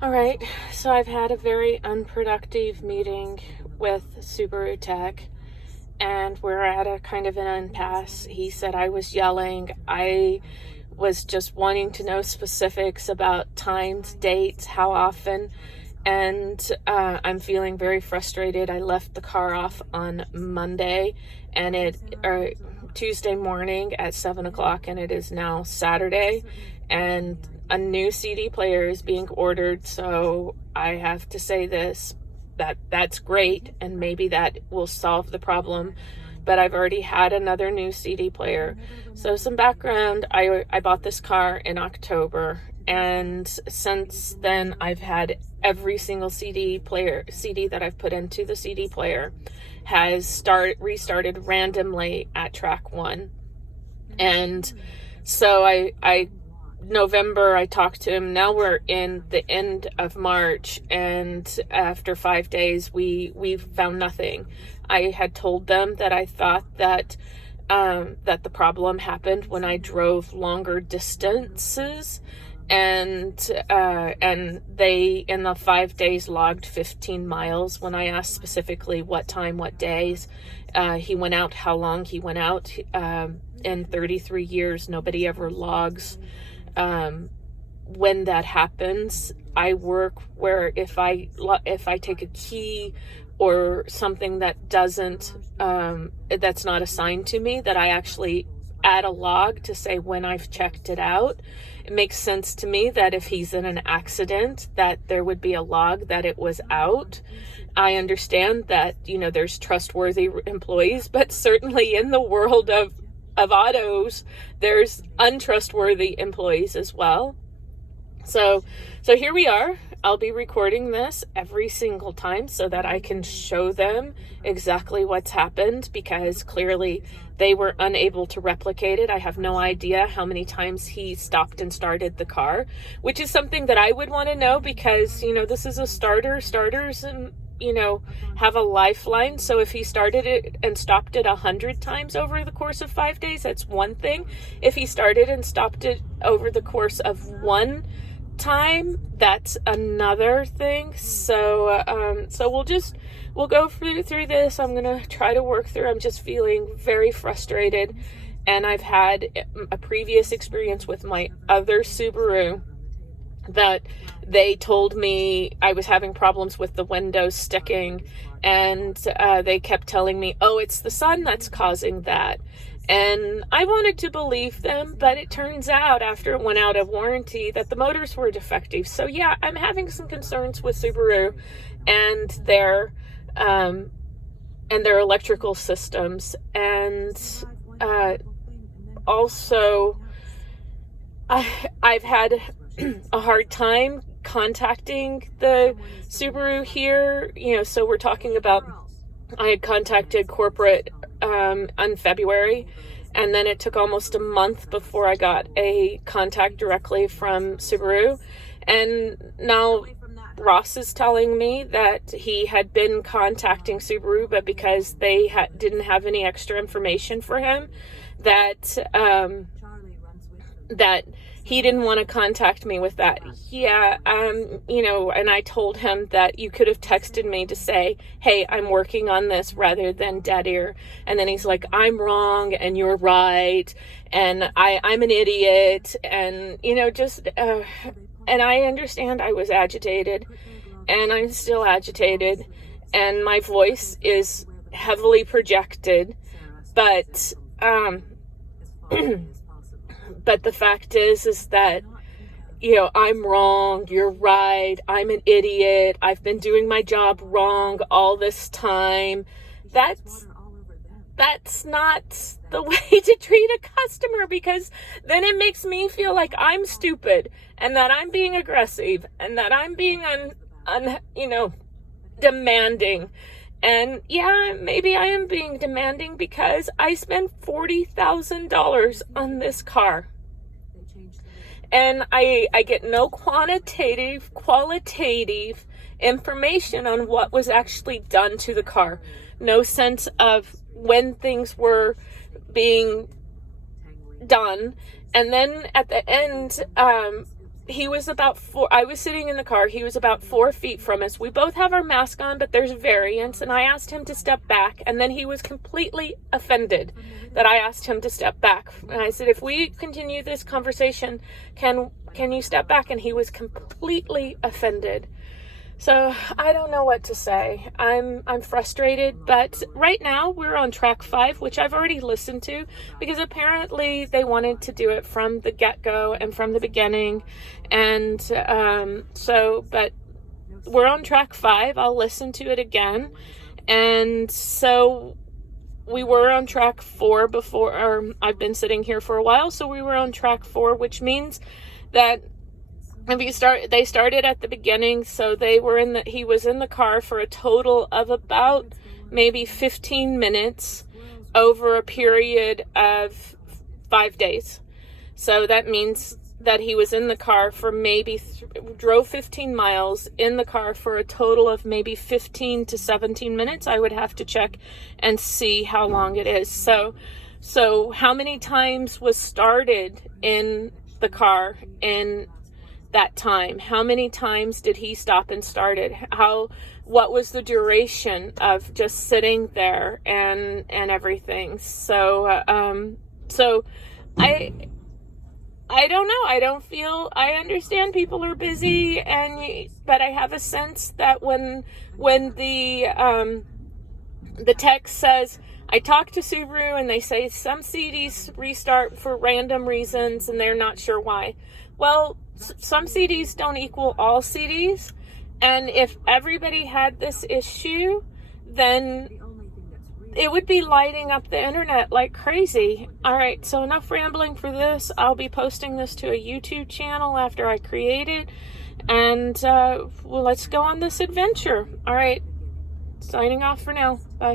All right, so I've had a very unproductive meeting with Subaru Tech, and we're at a kind of an impasse. He said I was yelling. I was just wanting to know specifics about times, dates, how often, and I'm feeling very frustrated. I left the car off on Monday, and Tuesday morning at 7 o'clock, and it is now Saturday, and a new CD player is being ordered. So I have to say that's great, and maybe that will solve the problem, but I've already had another new CD player. So some background, I bought this car in October, and since then I've had every single CD that I've put into the CD player has restarted randomly at track 1. And so I November, I talked to him. Now we're in the end of March, and after 5 days, we found nothing. I had told them that I thought that the problem happened when I drove longer distances, and they in the 5 days logged 15 miles. When I asked specifically what time, what days he went out, how long he went out, in 33 years, nobody ever logs when that happens. I work where if I take a key or something that doesn't that's not assigned to me, that I actually add a log to say when I've checked it out. It makes sense to me that if he's in an accident, that there would be a log that it was out. I understand that, there's trustworthy employees, but certainly in the world of autos, there's untrustworthy employees as well. So here we are. I'll be recording this every single time so that I can show them exactly what's happened, because clearly they were unable to replicate it. I have no idea how many times he stopped and started the car, which is something that I would want to know, because, this is a starter. Starters and have a lifeline. So if he started it and stopped it 100 times over the course of 5 days, that's one thing. If he started and stopped it over the course of one time, that's another thing. So we'll go through this. I'm gonna try to work through. I'm just feeling very frustrated, and I've had a previous experience with my other Subaru that they told me I was having problems with the windows sticking, and they kept telling me, oh, it's the sun that's causing that. And I wanted to believe them, but it turns out after it went out of warranty that the motors were defective. So yeah, I'm having some concerns with Subaru and their electrical systems. And also I've had a hard time contacting the Subaru here, so we're talking about, I had contacted corporate on February, and then it took almost a month before I got a contact directly from Subaru. And now Ross is telling me that he had been contacting Subaru, but because they didn't have any extra information for him, that he didn't want to contact me with that. Yeah, and I told him that you could have texted me to say, hey, I'm working on this, rather than dead ear. And then he's like, I'm wrong and you're right, and I'm an idiot, and and I understand I was agitated, and I'm still agitated, and my voice is heavily projected, but but the fact is that, I'm wrong, you're right, I'm an idiot, I've been doing my job wrong all this time. That's not the way to treat a customer, because then it makes me feel like I'm stupid, and that I'm being aggressive, and that I'm being demanding. And yeah, maybe I am being demanding because I spent $40,000 on this car. And I get no qualitative information on what was actually done to the car. No sense of when things were being done, And then at the end, he was about I was sitting in the car. He was about 4 feet from us. We both have our mask on, but there's variance. And I asked him to step back. And then he was completely offended that I asked him to step back. And I said, if we continue this conversation, can you step back? And he was completely offended. So I don't know what to say. I'm frustrated, but right now we're on track 5, which I've already listened to, because apparently they wanted to do it from the get-go and from the beginning. And but we're on track 5. I'll listen to it again. And so we were on track 4 before, or I've been sitting here for a while, so we were on track 4, which means that they started at the beginning, so he was in the car for a total of about maybe 15 minutes over a period of 5 days. So that means that he was in the car for drove 15 miles in the car for a total of maybe 15 to 17 minutes. I would have to check and see how long it is. So how many times was started in the car in that time? How many times did he stop and start it? What was the duration of just sitting there and everything? So I don't know. I understand people are busy, but I have a sense that when the text says, I talked to Subaru and they say some CDs restart for random reasons and they're not sure why. Well, some CDs don't equal all CDs. And if everybody had this issue, then it would be lighting up the internet like crazy. All right, so enough rambling for this. I'll be posting this to a YouTube channel after I create it. And let's go on this adventure. All right, signing off for now. Bye.